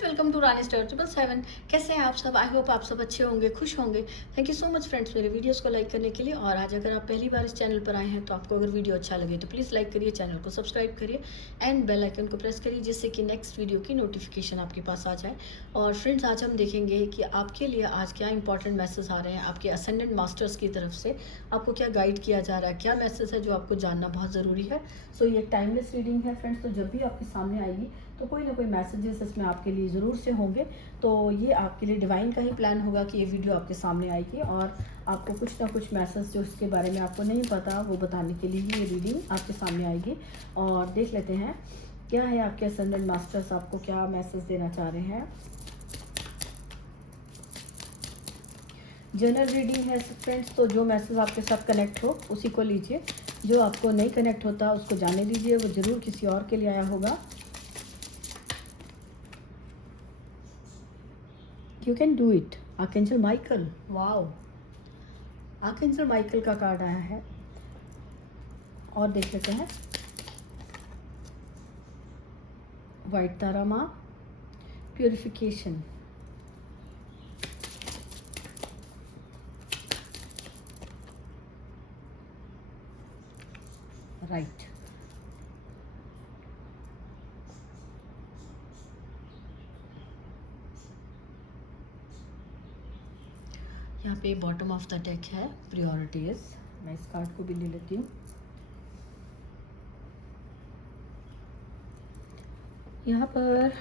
Friends, welcome to Rani star 777। कैसे हैं आप सब? आई होप आप सब अच्छे होंगे, खुश होंगे। Thank you so much friends मेरे वीडियोस को लाइक करने के लिए। और आज अगर आप पहली बार इस चैनल पर आए हैं तो आपको अगर वीडियो अच्छा लगे तो प्लीज़ लाइक करिए, चैनल को सब्सक्राइब करिए एंड बेल आइकन को प्रेस करिए, जिससे कि नेक्स्ट वीडियो की नोटिफिकेशन आपके पास आ जाए। और फ्रेंड्स, आज हम देखेंगे कि आपके लिए आज क्या इंपॉर्टेंट मैसेज आ रहे हैं आपके असेंडेंट मास्टर्स की तरफ से। आपको क्या गाइड किया जा रहा है, क्या मैसेज है जो आपको जानना बहुत ज़रूरी है। सो ये एक टाइमलेस रीडिंग है फ्रेंड्स, तो जब भी आपके सामने आएगी तो कोई ना कोई मैसेजेस इसमें आपके लिए ज़रूर से होंगे। तो ये आपके लिए डिवाइन का ही प्लान होगा कि ये वीडियो आपके सामने आएगी और आपको कुछ ना कुछ मैसेज जो इसके बारे में आपको नहीं पता वो बताने के लिए ही ये रीडिंग आपके सामने आएगी। और देख लेते हैं क्या है आपके असेंडेंट मास्टर्स आपको क्या मैसेज देना चाह रहे हैं। जनरल रीडिंग है फ्रेंड्स, तो जो मैसेज आपके साथ कनेक्ट हो उसी को लीजिए, जो आपको नहीं कनेक्ट होता उसको जाने दीजिए, वो ज़रूर किसी और के लिए आया होगा। You can do it, archangel Michael. Wow, archangel Michael का कार्ड आया है। और देख लेते हैं वाइट तारा माँ, प्यूरिफिकेशन। राइट, यहाँ पे बॉटम ऑफ द डेक है प्रायोरिटीज। मैं इस कार्ड को भी ले लेती हूँ। यहाँ पर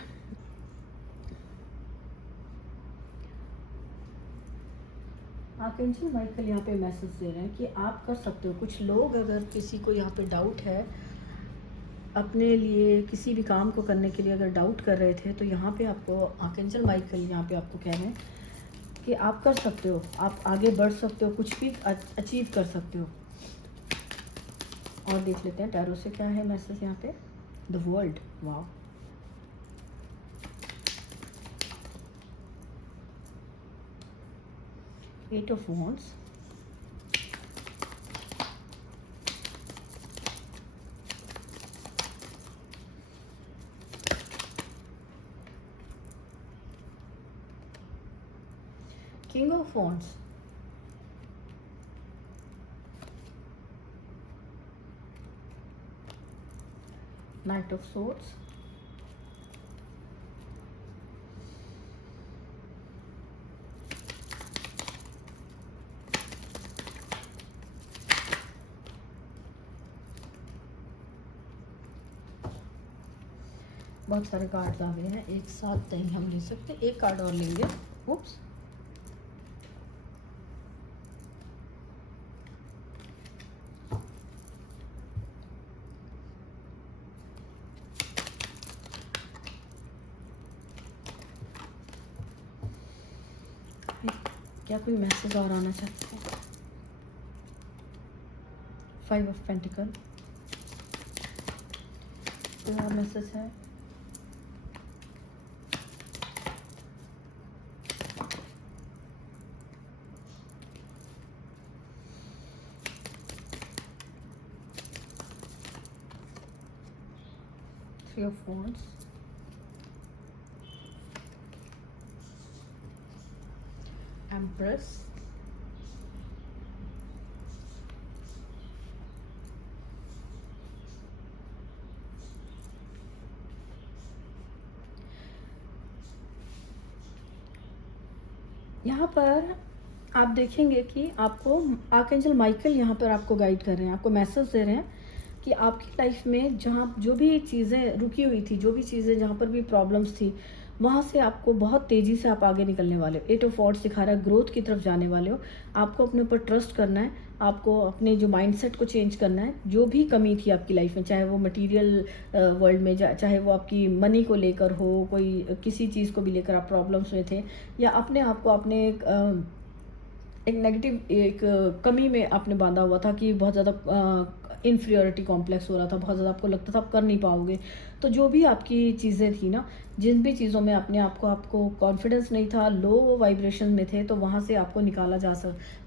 आर्कएंजल माइकल यहाँ पे मैसेज दे रहे हैं कि आप कर सकते हो। कुछ लोग अगर किसी को यहाँ पे डाउट है अपने लिए, किसी भी काम को करने के लिए अगर डाउट कर रहे थे, तो यहाँ पे आपको आर्कएंजल माइकल यहाँ पे आपको कह रहे हैं कि आप कर सकते हो, आप आगे बढ़ सकते हो, कुछ भी अचीव कर सकते हो। और देख लेते हैं टैरो से क्या है मैसेज यहाँ पे। द वर्ल्ड, वाह, eight of wands, king of wands, knight of swords, बहुत सारे कार्ड्स आ गए हैं, एक साथ नहीं हम ले सकते, एक कार्ड और लेंगे। उप्स, क्या कोई मैसेज और आना चाहते हैं। फाइव ऑफ पेंटिकल, कोई और मैसेज है। थ्री ऑफ वॉन्ड्स, एम्प्रेस, यहाँ पर आप देखेंगे कि आपको आर्कएंजल माइकल यहाँ पर आपको गाइड कर रहे हैं, आपको मैसेज दे रहे हैं कि आपकी लाइफ में जहाँ जो भी चीज़ें रुकी हुई थी, जो भी चीज़ें जहाँ पर भी प्रॉब्लम्स थी, वहाँ से आपको बहुत तेज़ी से आप आगे निकलने वाले हो। एट ऑफ वॉन्ड्स दिखा रहा है ग्रोथ की तरफ जाने वाले हो। आपको अपने ऊपर ट्रस्ट करना है, आपको अपने जो माइंडसेट को चेंज करना है। जो भी कमी थी आपकी लाइफ में, चाहे वो मटेरियल वर्ल्ड में चाहे वो आपकी मनी को लेकर हो, कोई किसी चीज़ को भी लेकर आप प्रॉब्लम्स में थे, या अपने आप को अपने एक नेगेटिव एक कमी में आपने बांधा हुआ था कि बहुत ज़्यादा इन्फीरियोरिटी कॉम्प्लेक्स हो रहा था, बहुत ज़्यादा आपको लगता था आप कर नहीं पाओगे। तो जो भी आपकी चीज़ें थी ना, जिन भी चीज़ों में अपने आपको कॉन्फिडेंस नहीं था, लो वाइब्रेशन में थे, तो वहाँ से आपको निकाला जा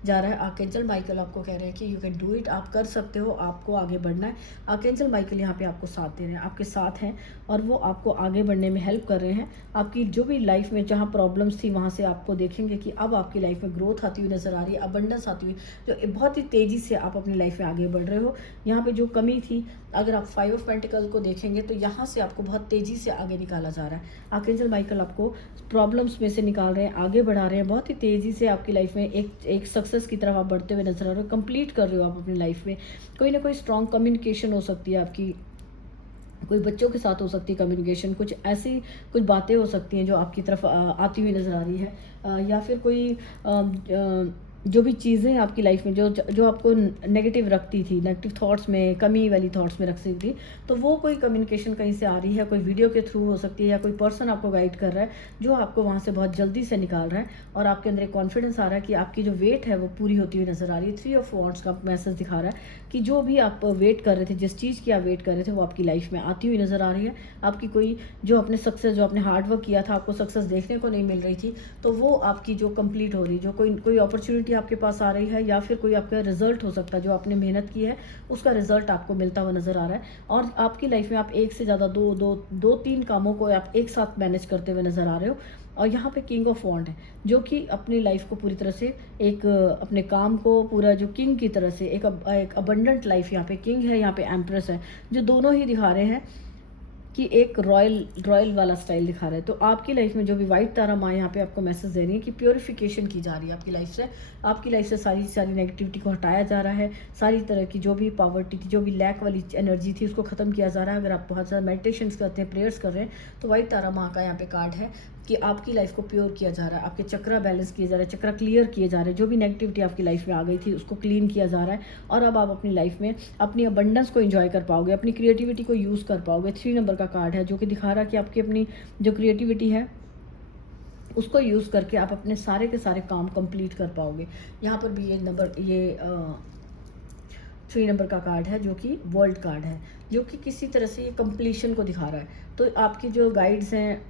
रहा है। आर्कएंजल माइकल आपको कह रहे हैं कि यू कैन डू इट, आप कर सकते हो, आपको आगे बढ़ना है। आर्कएंजल माइकल यहाँ पे आपको साथ दे रहे हैं, आपके साथ हैं और वो आपको आगे बढ़ने में हेल्प कर रहे हैं। आपकी जो भी लाइफ में जहाँ प्रॉब्लम्स थी वहाँ से आपको देखेंगे कि अब आपकी लाइफ में ग्रोथ आती हुई नज़र आ रही है, अबंडेंस आती हुई, जो बहुत ही तेज़ी से आप अपनी लाइफ में आगे बढ़ रहे हो। यहाँ पे जो कमी थी, अगर आप 5 ऑफ पेंटिकल को देखेंगे तो यहाँ से आपको बहुत तेज़ी से आगे निकाला जा रहा है। आर्कएंजल माइकल आपको प्रॉब्लम्स में से निकाल रहे हैं, आगे बढ़ा रहे हैं, बहुत ही तेज़ी से आपकी लाइफ में एक सक्सेस की तरफ आप बढ़ते हुए नजर आ रहे हो, कंप्लीट कर रहे हो आप अपनी लाइफ में। कोई ना कोई स्ट्रॉन्ग कम्युनिकेशन हो सकती है आपकी, कोई बच्चों के साथ हो सकती है कम्युनिकेशन, कुछ ऐसी कुछ बातें हो सकती हैं जो आपकी तरफ आती हुई नज़र आ रही है, या फिर कोई जो भी चीज़ें आपकी लाइफ में जो आपको नेगेटिव रखती थी, नेगेटिव थॉट्स में, कमी वाली थॉट्स में रख सकती थी, तो वो कोई कम्युनिकेशन कहीं से आ रही है, कोई वीडियो के थ्रू हो सकती है, या कोई पर्सन आपको गाइड कर रहा है जो आपको वहाँ से बहुत जल्दी से निकाल रहा है। और आपके अंदर एक कॉन्फिडेंस आ रहा है कि आपकी जो वेट है वो पूरी होती हुई नज़र आ रही है। 3 ऑफ वॉन्ड्स का मैसेज दिखा रहा है कि जो भी आप वेट कर रहे थे, जिस चीज़ की आप वेट कर रहे थे, वो आपकी लाइफ में आती हुई नज़र आ रही है। आपकी कोई जो अपने सक्सेस, जो आपने हार्डवर्क किया था, आपको सक्सेस देखने को नहीं मिल रही थी, तो वो आपकी जो कंप्लीट हो रही, जो कोई अपॉर्चुनिटी आपके पास आ रही है, या फिर कोई आपका रिजल्ट हो सकता है, जो आपने मेहनत की है उसका रिजल्ट आपको मिलता हुआ नजर आ रहा है। और आपकी लाइफ में आप एक से ज़्यादा दो तीन कामों को आप एक साथ मैनेज करते हुए नजर आ रहे हो। और यहाँ पे किंग ऑफ वॉन्ड है, जो कि अपनी लाइफ को पूरी तरह से एक अपने काम को पूरा जो किंग की तरह से एक अबंडेंट लाइफ, यहाँ पे किंग है, यहाँ पे एम्प्रेस है, जो दोनों ही दिखा रहे हैं कि एक रॉयल वाला स्टाइल दिखा रहा है। तो आपकी लाइफ में जो भी वाइट तारा माँ यहाँ पे आपको मैसेज दे रही है कि प्योरिफिकेशन की जा रही है आपकी लाइफ से सारी नेगेटिविटी को हटाया जा रहा है, सारी तरह की जो भी पॉवर्टी थी, जो भी लैक वाली एनर्जी थी, उसको ख़त्म किया जा रहा है। अगर आप बहुत ज़्यादा मेडिटेशन करते हैं, प्रेयर्स कर रहे हैं, तो वाइट तारा माँ का यहाँ पे कार्ड है कि आपकी लाइफ को प्योर किया जा रहा है, आपके चक्रा बैलेंस किए जा रहे हैं, चक्रा क्लियर किए जा रहे हैं, जो भी नेगेटिविटी आपकी लाइफ में आ गई थी उसको क्लीन किया जा रहा है। और अब आप अपनी लाइफ में अपनी अबंडेंस को एंजॉय कर पाओगे, अपनी क्रिएटिविटी को यूज़ कर पाओगे। 3 नंबर का कार्ड है जो कि दिखा रहा है कि आपकी अपनी जो क्रिएटिविटी है उसको यूज़ करके आप अपने सारे के सारे काम कंप्लीट कर पाओगे। यहाँ पर भी ये 3 नंबर का कार्ड है जो कि वर्ल्ड कार्ड है, जो कि किसी तरह से ये कंप्लीशन को दिखा रहा है। तो आपकी जो गाइड्स हैं,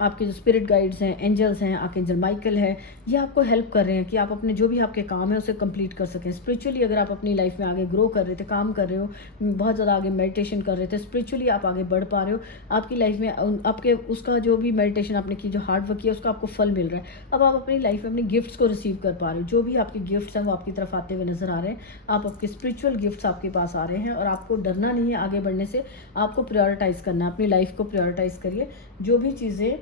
आपके जो स्पिरिट गाइड्स हैं, एंजल्स हैं, आर्कएंजल माइकल है, ये आपको हेल्प कर रहे हैं कि आप अपने जो भी आपके काम है उसे कंप्लीट कर सकें। स्पिरिचुअली अगर आप अपनी लाइफ में आगे ग्रो कर रहे थे, काम कर रहे हो, बहुत ज़्यादा आगे मेडिटेशन कर रहे थे, स्पिरिचुअली आप आगे बढ़ पा रहे हो, आपकी लाइफ में आपके उसका जो भी मेडिटेशन आपने की, जो हार्ड वर्क किया, उसका आपको फल मिल रहा है। अब आप अपनी लाइफ में अपने गिफ्ट्स को रिसीव कर पा रहे हो, जो भी आपके गिफ्ट्स हैं वो आपकी तरफ आते हुए नजर आ रहे हैं। आपके स्पिरिचुअल गिफ्ट्स आपके पास आ रहे हैं और आपको डरना नहीं है आगे बढ़ने से, आपको प्रायोरिटाइज करना है, अपनी लाइफ को प्रायोरिटाइज करिए। जो भी चीज़ें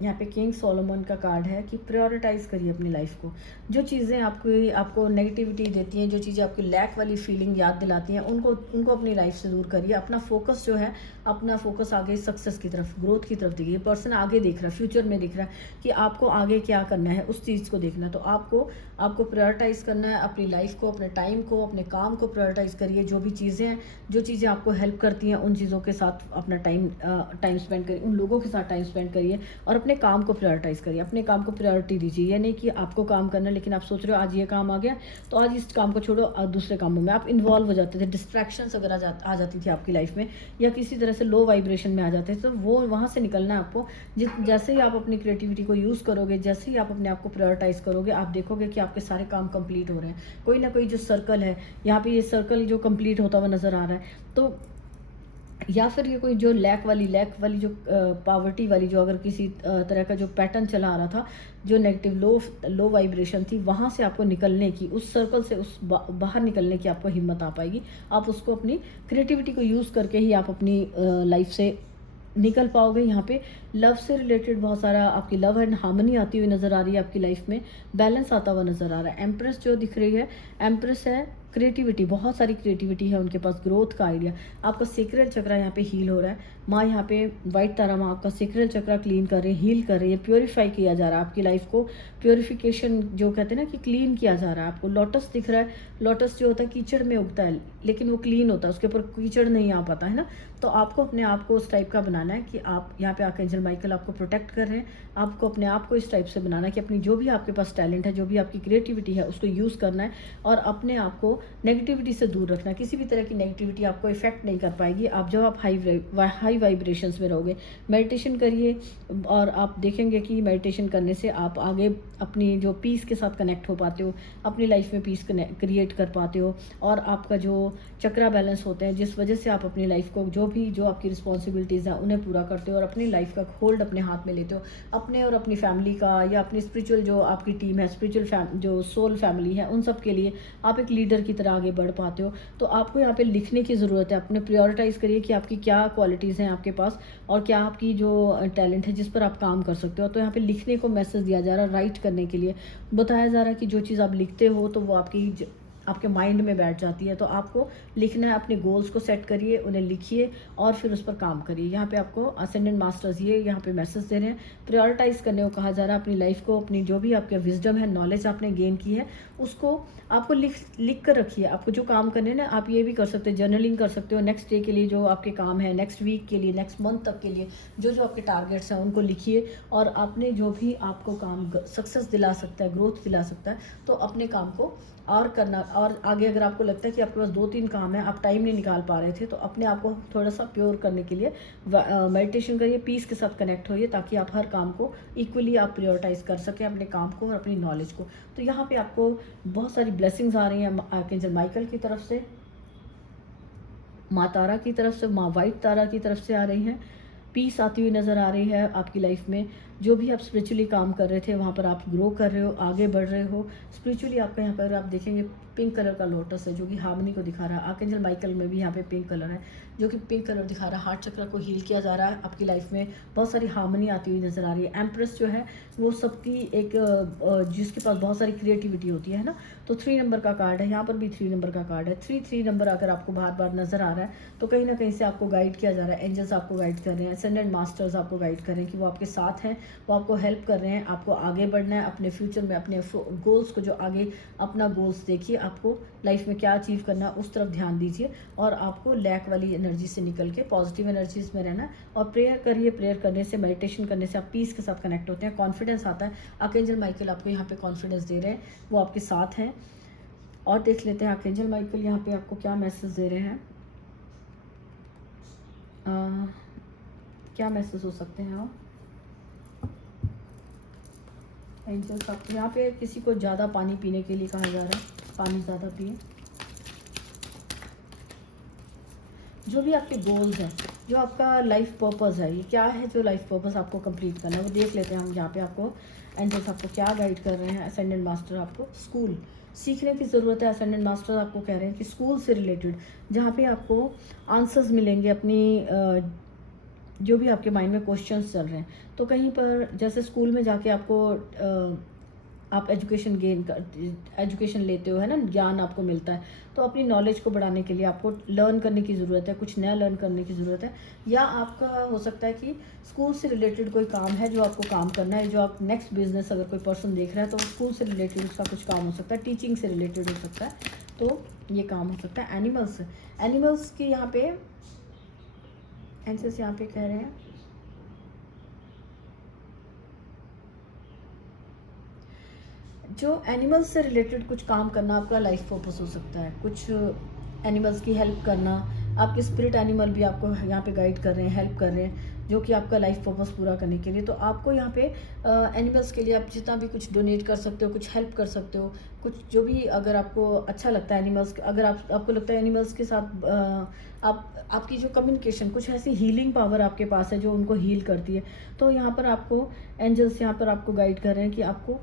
यहाँ पे किंग सोलोमन का कार्ड है कि प्रायोरिटाइज करिए अपनी लाइफ को। जो चीज़ें आपको नेगेटिविटी देती हैं, जो चीज़ें आपकी लैक वाली फीलिंग याद दिलाती हैं, उनको अपनी लाइफ से दूर करिए। अपना फोकस जो है, अपना फोकस आगे सक्सेस की तरफ, ग्रोथ की तरफ देखिए। पर्सन आगे देख रहा है, फ्यूचर में दिख रहा है कि आपको आगे क्या करना है, उस चीज़ को देखना है। तो आपको प्रायोरिटाइज करना है अपनी लाइफ को, अपने टाइम को, अपने काम को प्रायोरिटाइज करिए। जो भी चीज़ें हैं, जो चीज़ें आपको हेल्प करती हैं, उन चीज़ों के साथ अपना टाइम स्पेंड करिए, उन लोगों के साथ टाइम स्पेंड करिए और अपने काम को प्रायोरिटाइज करिए, अपने काम को प्रायोरिटी दीजिए। ये नहीं कि आपको काम करना है लेकिन आप सोच रहे हो आज ये काम आ गया तो आज इस काम को छोड़ो, दूसरे कामों में आप इन्वॉल्व हो जाते थे। डिस्ट्रैक्शंस अगर आ जाती थी आपकी लाइफ में, या किसी तरह से लो वाइब्रेशन में आ जाते थे, तो वो वहाँ से निकलना है आपको। जैसे ही आप अपनी क्रिएटिविटी को यूज़ करोगे, जैसे ही आप अपने आप को प्रायोरिटाइज करोगे, आप देखोगे कि आपके सारे काम कंप्लीट हो रहे हैं। कोई ना कोई जो सर्कल है, यहाँ पे ये सर्कल जो कंप्लीट होता हुआ नज़र आ रहा है, तो या फिर ये कोई जो लैक वाली जो पावर्टी वाली जो अगर किसी तरह का जो पैटर्न चला आ रहा था, जो नेगेटिव लो वाइब्रेशन थी, वहाँ से आपको निकलने की, उस सर्कल से बाहर निकलने की आपको हिम्मत आ पाएगी। आप उसको अपनी क्रिएटिविटी को यूज़ करके ही आप अपनी लाइफ से निकल पाओगे। यहाँ पे लव से रिलेटेड बहुत सारा आपकी लव एंड हार्मनी आती हुई नज़र आ रही है, आपकी लाइफ में बैलेंस आता हुआ नज़र आ रहा है। एम्प्रेस जो दिख रही है, एम्प्रेस है क्रिएटिविटी, बहुत सारी क्रिएटिविटी है उनके पास, ग्रोथ का आइडिया। आपका सेक्रेल चक्रा यहाँ पे हील हो रहा है। माँ यहाँ पे वाइट तारा माँ आपका सेक्रेल चक्रा क्लीन कर रही है, हील कर रही है, प्योरीफाई किया जा रहा है आपकी लाइफ को। प्योरीफिकेशन जो कहते हैं ना कि क्लीन किया जा रहा है। आपको लोटस दिख रहा है, लोटस जो होता है कीचड़ में उगता है लेकिन वो क्लीन होता है, उसके ऊपर कीचड़ नहीं आ पाता है ना। तो आपको अपने आप को उस टाइप का बनाना है कि आप यहाँ पे आर्कएंजल माइकल आपको प्रोटेक्ट कर रहे हैं। आपको अपने आप को इस टाइप से बनाना है कि अपनी जो भी आपके पास टैलेंट है, जो भी आपकी क्रिएटिविटी है, उसको यूज़ करना है और अपने आप को नेगेटिविटी से दूर रखना है। किसी भी तरह की नेगेटिविटी आपको इफेक्ट नहीं कर पाएगी आप जब आप हाई वाइब्रेशंस में रहोगे। मेडिटेशन करिए और आप देखेंगे कि मेडिटेशन करने से आप आगे अपनी जो पीस के साथ कनेक्ट हो पाते हो, अपनी लाइफ में पीस क्रिएट कर पाते हो और आपका जो चक्रा बैलेंस होते हैं, जिस वजह से आप अपनी लाइफ को जो आपकी रिस्पॉन्सिबिलिटीज़ हैं उन्हें पूरा करते हो और अपनी लाइफ का होल्ड अपने हाथ में लेते हो, अपने और अपनी फैमिली का या अपनी स्पिरिचुअल जो आपकी टीम है, स्पिरिचुअल जो सोल फैमिली है, उन सब के लिए आप एक लीडर की तरह आगे बढ़ पाते हो। तो आपको यहाँ पे लिखने की ज़रूरत है। अपने प्रायोरिटाइज़ करिए कि आपकी क्या क्वालिटीज़ हैं आपके पास और क्या आपकी जो टैलेंट है जिस पर आप काम कर सकते हो। तो यहाँ पे लिखने को मैसेज दिया जा रहा है, राइट करने के लिए बताया जा रहा है कि जो चीज़ आप लिखते हो तो वो आपके माइंड में बैठ जाती है। तो आपको लिखना है, अपने गोल्स को सेट करिए, उन्हें लिखिए और फिर उस पर काम करिए। यहाँ पे आपको असेंडेंट मास्टर्स ये यहाँ पे मैसेज दे रहे हैं, प्रायोरिटाइज़ करने को कहा जा रहा है। अपनी लाइफ को, अपनी जो भी आपके विजडम है, नॉलेज आपने गेन की है, उसको आपको लिख कर रखिए। आपको जो काम करने हैं ना, आप ये भी कर सकते हो, जर्नलिंग कर सकते हो। नेक्स्ट डे के लिए जो आपके काम है, नेक्स्ट वीक के लिए, नेक्स्ट मंथ तक के लिए जो आपके टारगेट्स हैं उनको लिखिए और आपने जो भी आपको काम सक्सेस दिला सकता है, ग्रोथ दिला सकता है, तो अपने काम को और करना। और आगे अगर आपको लगता है कि आपके पास 2-3 काम है, आप टाइम नहीं निकाल पा रहे थे, तो अपने आप को थोड़ा सा प्योर करने के लिए मेडिटेशन करिए, पीस के साथ कनेक्ट होइए, ताकि आप हर काम को इक्वली आप प्रायोरिटाइज कर सकें, अपने काम को और अपनी नॉलेज को। तो यहाँ पे आपको बहुत सारी ब्लेसिंग्स आ रही हैं आर्कएंजल माइकल की तरफ से, माँ तारा की तरफ से, माँ वाइट तारा की तरफ से आ रही हैं। पीस आती हुई नज़र आ रही है आपकी लाइफ में। जो भी आप स्पिरिचुअली काम कर रहे थे वहाँ पर आप ग्रो कर रहे हो, आगे बढ़ रहे हो स्पिरिचुअली। आपका यहाँ पर आप देखेंगे पिंक कलर का लोटस है जो कि हार्मनी को दिखा रहा है। आर्कएंजल माइकल में भी यहाँ पे पिंक कलर है जो कि पिंक कलर दिखा रहा है। हार्ट चक्र को हील किया जा रहा है। आपकी लाइफ में बहुत सारी हार्मनी आती हुई नज़र आ रही है। एम्प्रेस जो है वो सबकी एक जिसके पास बहुत सारी क्रिएटिविटी होती है ना, तो 3 नंबर का कार्ड है। यहाँ पर भी 3 नंबर का कार्ड है। 3 नंबर अगर आपको बार बार नज़र आ रहा है तो कहीं ना कहीं से आपको गाइड किया जा रहा है। एंजल्स आपको गाइड कर रहे हैं, असेंडेंट मास्टर्स आपको गाइड कर रहे हैं कि वो आपके साथ हैं, वो आपको हेल्प कर रहे हैं। आपको आगे बढ़ना है अपने फ्यूचर में, अपने गोल्स को, जो आगे अपना गोल्स देखिए, आपको लाइफ में क्या अचीव करना है उस तरफ ध्यान दीजिए और आपको लैक वाली एनर्जी से निकल के पॉजिटिव एनर्जीज में रहना है। और प्रेयर करिए। प्रेयर करने से, मेडिटेशन करने से आप पीस के साथ कनेक्ट होते हैं, कॉन्फिडेंस आता है। आर्कएंजल माइकल आपको यहाँ पे कॉन्फिडेंस दे रहे हैं, वो आपके साथ हैं। और देख लेते हैं आर्कएंजल माइकल यहाँ पे आपको क्या मैसेज दे रहे हैं, क्या मैसेज हो सकते हैं। एंजल्स आपको यहाँ पे किसी को ज़्यादा पानी पीने के लिए कहा जा रहा है, पानी ज़्यादा पिए। जो भी आपके गोल्स हैं, जो आपका लाइफ पर्पस है, ये क्या है जो लाइफ पर्पस आपको कंप्लीट करना है, वो देख लेते हैं हम। यहाँ पे आपको एंजल्स आपको क्या गाइड कर रहे हैं। असेंडेंट मास्टर आपको स्कूल सीखने की ज़रूरत है। असेंडेंट मास्टर आपको कह रहे हैं कि स्कूल से रिलेटेड जहाँ पे आपको आंसर्स मिलेंगे अपनी जो भी आपके माइंड में क्वेश्चंस चल रहे हैं। तो कहीं पर जैसे स्कूल में जाके आपको आप एजुकेशन लेते हो, है ना, ज्ञान आपको मिलता है। तो अपनी नॉलेज को बढ़ाने के लिए आपको लर्न करने की ज़रूरत है, कुछ नया लर्न करने की ज़रूरत है। या आपका हो सकता है कि स्कूल से रिलेटेड कोई काम है जो आपको काम करना है, जो आप नेक्स्ट बिजनेस अगर कोई पर्सन देख रहा है तो स्कूल से रिलेटेड उसका कुछ काम हो सकता है, टीचिंग से रिलेटेड हो सकता है, तो ये काम हो सकता है। एनिमल्स की यहाँ पे एंसर्स यहाँ पे कह रहे हैं जो एनिमल्स से रिलेटेड कुछ काम करना आपका लाइफ पर्पस हो सकता है। कुछ एनिमल्स की हेल्प करना, आपके स्पिरिट एनिमल भी आपको यहाँ पे गाइड कर रहे हैं, हेल्प कर रहे हैं, जो कि आपका लाइफ पर्पस पूरा करने के लिए। तो आपको यहाँ पे एनिमल्स के लिए आप जितना भी कुछ डोनेट कर सकते हो, कुछ हेल्प कर सकते हो, कुछ जो भी अगर आपको अच्छा लगता है एनिमल्स, अगर आपको लगता है एनिमल्स के साथ आपकी जो कम्युनिकेशन, कुछ ऐसी हीलिंग पावर आपके पास है जो उनको हील करती है, तो यहाँ पर आपको एंजल्स यहाँ पर आपको गाइड कर रहे हैं कि आपको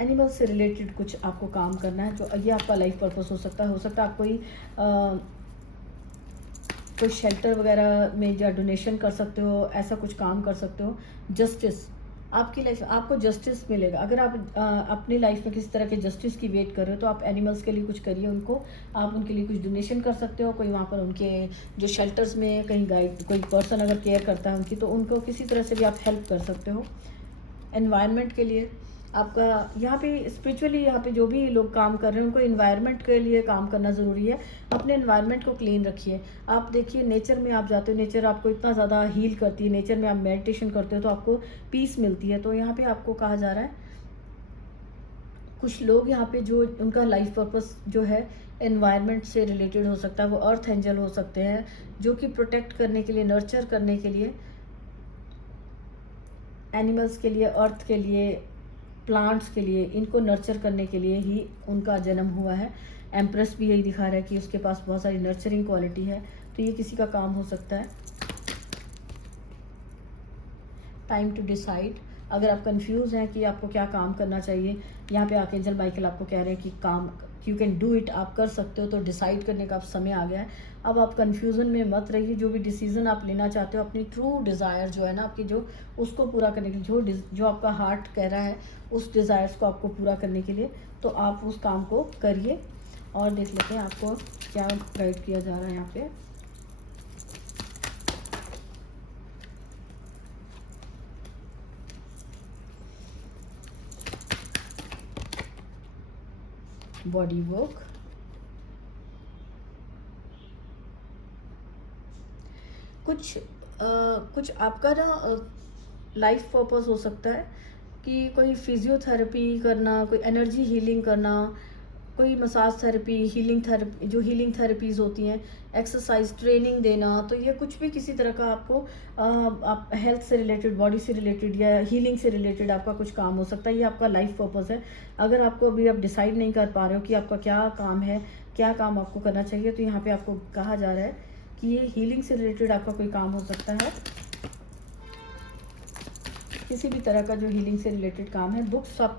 एनिमल से रिलेटेड कुछ आपको काम करना है। जो ये आपका लाइफ पर्पस हो सकता है। आप कोई शेल्टर वगैरह में या डोनेशन कर सकते हो, ऐसा कुछ काम कर सकते हो। जस्टिस, आपकी लाइफ आपको जस्टिस मिलेगा। अगर आप अपनी लाइफ में किसी तरह के जस्टिस की वेट कर रहे हो तो आप एनिमल्स के लिए कुछ करिए, आप उनके लिए कुछ डोनेशन कर सकते हो। कोई वहाँ पर उनके जो शेल्टर्स में कहीं गाइड, कोई पर्सन अगर केयर करता है उनकी, तो उनको किसी तरह से भी आप हेल्प कर सकते हो। एनवायरनमेंट के लिए आपका यहाँ पे स्पिरिचुअली यहाँ पे जो भी लोग काम कर रहे हैं उनको इन्वायरमेंट के लिए काम करना ज़रूरी है। अपने इन्वायरमेंट को क्लीन रखिए। आप देखिए नेचर में आप जाते हो, नेचर आपको इतना ज़्यादा हील करती है, नेचर में आप मेडिटेशन करते हो तो आपको पीस मिलती है। तो यहाँ पे आपको कहा जा रहा है कुछ लोग यहाँ पे जो उनका लाइफ पर्पस जो है एनवायरनमेंट से रिलेटेड हो सकता है, वो अर्थ एंजल हो सकते हैं जो कि प्रोटेक्ट करने के लिए, नर्चर करने के लिए, एनिमल्स के लिए, अर्थ के लिए, प्लांट्स के लिए, इनको नर्चर करने के लिए ही उनका जन्म हुआ है। एम्प्रेस भी यही दिखा रहा है कि उसके पास बहुत सारी नर्चरिंग क्वालिटी है, तो ये किसी का काम हो सकता है। Time to decide. अगर आप कंफ्यूज हैं कि आपको क्या काम करना चाहिए, यहाँ पे आर्कएंजल माइकल आपको कह रहे हैं कि काम यू कैन डू इट, आप कर सकते हो। तो डिसाइड करने का अब समय आ गया है। अब आप कंफ्यूजन में मत रहिए। जो भी डिसीजन आप लेना चाहते हो, अपनी ट्रू डिज़ायर जो है ना आपकी, जो उसको पूरा करने के लिए, जो आपका हार्ट कह रहा है उस डिज़ायर्स को आपको पूरा करने के लिए, तो आप उस काम को करिए। और देख लेते हैं आपको क्या गाइड किया जा रहा है यहाँ पे। बॉडी वर्क, कुछ आपका ना लाइफ पर्पस हो सकता है कि कोई फिजियोथेरेपी करना, कोई एनर्जी हीलिंग करना, कोई मसाज थेरेपी, हीलिंग थेरेपी, जो हीलिंग थेरेपीज़ होती हैं, एक्सरसाइज ट्रेनिंग देना। तो ये कुछ भी किसी तरह का आपको आप हेल्थ से रिलेटेड, बॉडी से रिलेटेड या हीलिंग से रिलेटेड आपका कुछ काम हो सकता है। ये आपका लाइफ पर्पस है। अगर आपको अभी आप डिसाइड नहीं कर पा रहे हो कि आपका क्या काम है, क्या काम आपको करना चाहिए, तो यहाँ पे आपको कहा जा रहा है कि ये हीलिंग से रिलेटेड आपका कोई काम हो सकता है। किसी भी तरह का जो हीलिंग से रिलेटेड काम है। बुक्स आप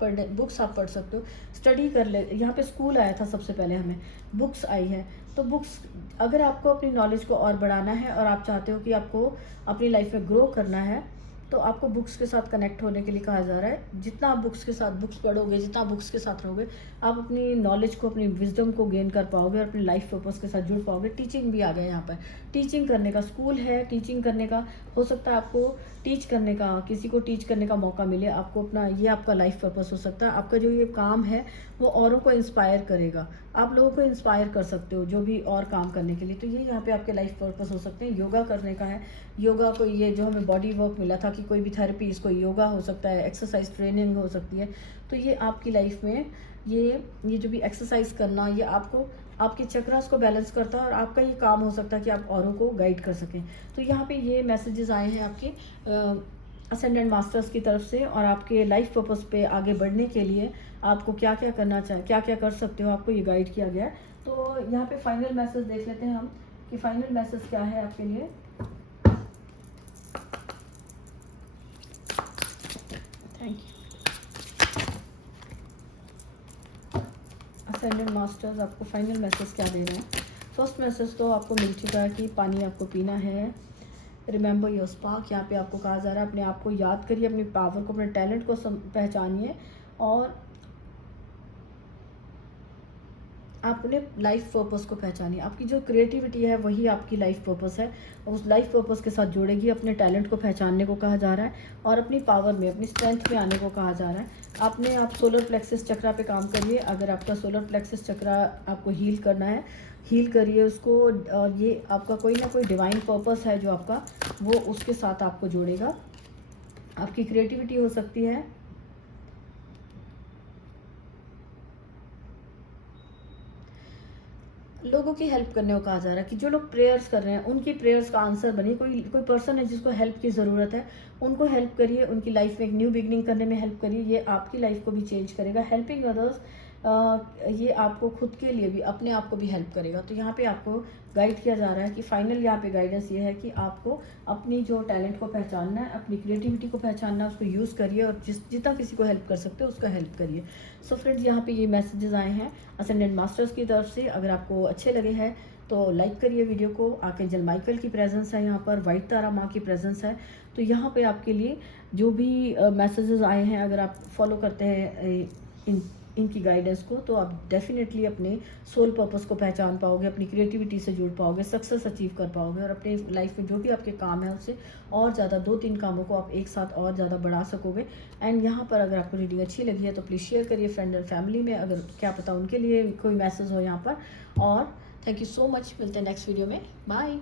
पढ़ सकते हो, स्टडी कर ले। यहाँ पे स्कूल आया था सबसे पहले, हमें बुक्स आई है। तो बुक्स, अगर आपको अपनी नॉलेज को और बढ़ाना है और आप चाहते हो कि आपको अपनी लाइफ में ग्रो करना है, तो आपको बुक्स के साथ कनेक्ट होने के लिए कहा जा रहा है। जितना आप बुक्स पढ़ोगे, जितना बुक्स के साथ रहोगे, आप अपनी नॉलेज को, अपनी विजडम को गेन कर पाओगे और अपनी लाइफ पर्पस के साथ जुड़ पाओगे। टीचिंग भी आ गया यहाँ पर, टीचिंग करने का स्कूल है, टीचिंग करने का हो सकता है, आपको टीच करने का, किसी को टीच करने का मौका मिले आपको अपना, ये आपका लाइफ पर्पस हो सकता है। आपका जो ये काम है वो औरों को इंस्पायर करेगा, आप लोगों को इंस्पायर कर सकते हो जो भी और काम करने के लिए। तो ये यहाँ पे आपके लाइफ पर्पस हो सकते हैं। योगा करने का है, योगा को, ये जो हमें बॉडी वर्क मिला था कि कोई भी थेरेपी, इसको योगा हो सकता है, एक्सरसाइज ट्रेनिंग हो सकती है। तो ये आपकी लाइफ में ये जो भी एक्सरसाइज करना, ये आपको आपके चक्रास को बैलेंस करता है और आपका ये काम हो सकता है कि आप औरों को गाइड कर सकें। तो यहाँ पे ये मैसेजेस आए हैं आपके असेंडेंट मास्टर्स की तरफ से, और आपके लाइफ पर्पस पे आगे बढ़ने के लिए आपको क्या क्या करना चाहिए, क्या क्या कर सकते हो, आपको ये गाइड किया गया है। तो यहाँ पे फाइनल मैसेज देख लेते हैं हम कि फाइनल मैसेज क्या है आपके लिए। Thank you. असेंडेंट मास्टर्स आपको फाइनल मैसेज क्या दे रहे हैं। फर्स्ट मैसेज तो आपको मिल चुका है कि पानी आपको पीना है। रिमेंबर योर स्पार्क, यहाँ पे आपको कहा जा रहा है अपने आप को याद करिए, अपनी पावर को, अपने टैलेंट को पहचानिए और अपने लाइफ पर्पस को पहचानिए। आपकी जो क्रिएटिविटी है वही आपकी लाइफ पर्पस है, और उस लाइफ पर्पस के साथ जुड़ेगी। अपने टैलेंट को पहचानने को कहा जा रहा है और अपनी पावर में, अपनी स्ट्रेंथ में आने को कहा जा रहा है। आप सोलर प्लेक्सिस चक्रा पे काम करिए। अगर आपका सोलर प्लेक्सिस चक्रा आपको हील करना है, हील करिए उसको, और ये आपका कोई ना कोई डिवाइन पर्पस है जो आपका, वो उसके साथ आपको जोड़ेगा। आपकी क्रिएटिविटी हो सकती है, लोगों की हेल्प करने को कहा जा रहा है कि जो लोग प्रेयर्स कर रहे हैं उनकी प्रेयर्स का आंसर बनिए। कोई पर्सन है जिसको हेल्प की ज़रूरत है, उनको हेल्प करिए, उनकी लाइफ में एक न्यू बिगनिंग करने में हेल्प करिए। ये आपकी लाइफ को भी चेंज करेगा। हेल्पिंग अदर्स, ये आपको खुद के लिए भी, अपने आप को भी हेल्प करेगा। तो यहाँ पे आपको गाइड किया जा रहा है कि फाइनल यहाँ पे गाइडेंस ये है कि आपको अपनी जो टैलेंट को पहचानना है, अपनी क्रिएटिविटी को पहचानना है, उसको यूज़ करिए और जितना किसी को हेल्प कर सकते हो उसका हेल्प करिए। सो फ्रेंड्स, यहाँ पे ये मैसेजेस आए हैं असेंडेंट मास्टर्स की तरफ से। अगर आपको अच्छे लगे हैं तो लाइक करिए वीडियो को। आर्कएंजल माइकल की प्रेजेंस है यहाँ पर, वाइट तारा माँ की प्रेजेंस है। तो यहाँ पे आपके लिए जो भी मैसेजेस आए हैं, अगर आप फॉलो करते हैं इनकी गाइडेंस को, तो आप डेफिनेटली अपने सोल पर्पस को पहचान पाओगे, अपनी क्रिएटिविटी से जुड़ पाओगे, सक्सेस अचीव कर पाओगे और अपने लाइफ में जो भी आपके काम है उससे और ज़्यादा 2-3 कामों को आप एक साथ और ज़्यादा बढ़ा सकोगे। एंड यहाँ पर अगर आपको रीडिंग अच्छी लगी है तो प्लीज़ शेयर करिए फ्रेंड एंड फैमिली में, अगर क्या पता उनके लिए कोई मैसेज हो यहाँ पर। और थैंक यू सो मच, मिलते हैं नेक्स्ट वीडियो में, बाय।